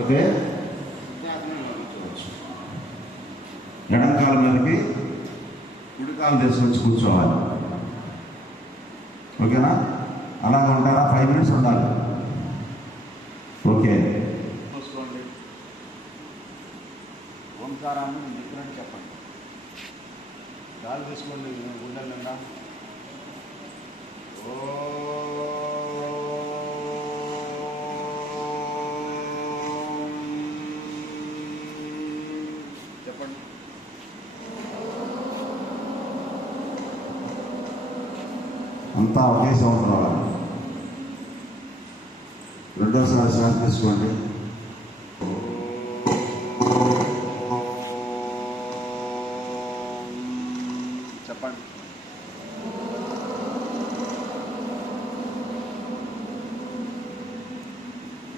Okay, ఎడంకాల మీదకి కుడికాలు తీసుకొచ్చి కూర్చోవాలి. ఓకేనా? అలాగే ఉంటారా? 5 minutes ఉండాలి. ఓకే, చూసుకోండి. ఓంకారాన్ని నేను చెప్పినట్టు చెప్పండి. గాలి తీసుకోండి గుండెల నిండా. చెప్పండి. అంతా ఒకే సౌండ్ రావాలి. రెండోసారి శ్వాస తీసుకోండి. చెప్పండి.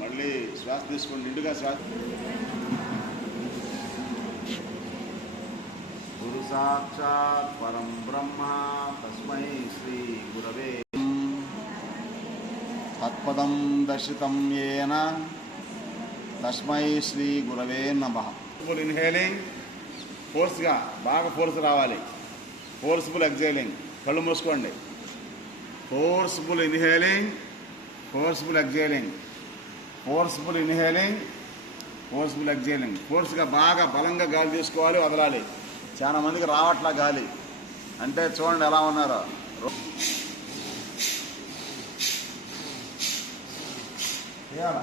మళ్ళీ శ్వాస తీసుకోండి, నిండుగా శ్వాస. గురు సాక్షాత్ పరం బ్రహ్మ తస్మై శ్రీ గురవే తత్పదం దర్శితం ఏన తస్మై శ్రీ గురవే నమః. ఇన్హేలింగ్, ఫోర్స్గా బాగా ఫోర్స్ రావాలి. ఫోర్స్ఫుల్ ఎగ్జైలింగ్, కళ్ళు మూసుకోండి. Forceful inhaling, forceful exhaling, forceful inhaling, forceful exhaling. ఫోర్స్గా బాగా బలంగా గాలి తీసుకోవాలి, వదలాలి. చాలా మందికి రావట్లా గాలి. అంటే చూడండి ఎలా ఉన్నారో. చేయాలి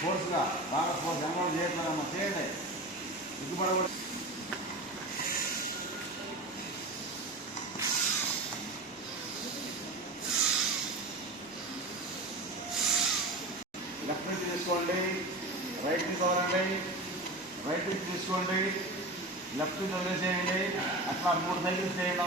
ఫోర్స్గా బాగా ఫోర్స్ అమౌంట్ చేయట్లేదమ్మా, చేయండి. దిగుబడకూడదు. లెఫ్ట్ నుంచి తీసుకోండి, రైట్ నుంచి వదలండి. రైట్ నుంచి తీసుకోండి, లెఫ్ట్ నుంచి వదిలేసేయండి. అట్లా 3 సైకిల్స్ చేయండి.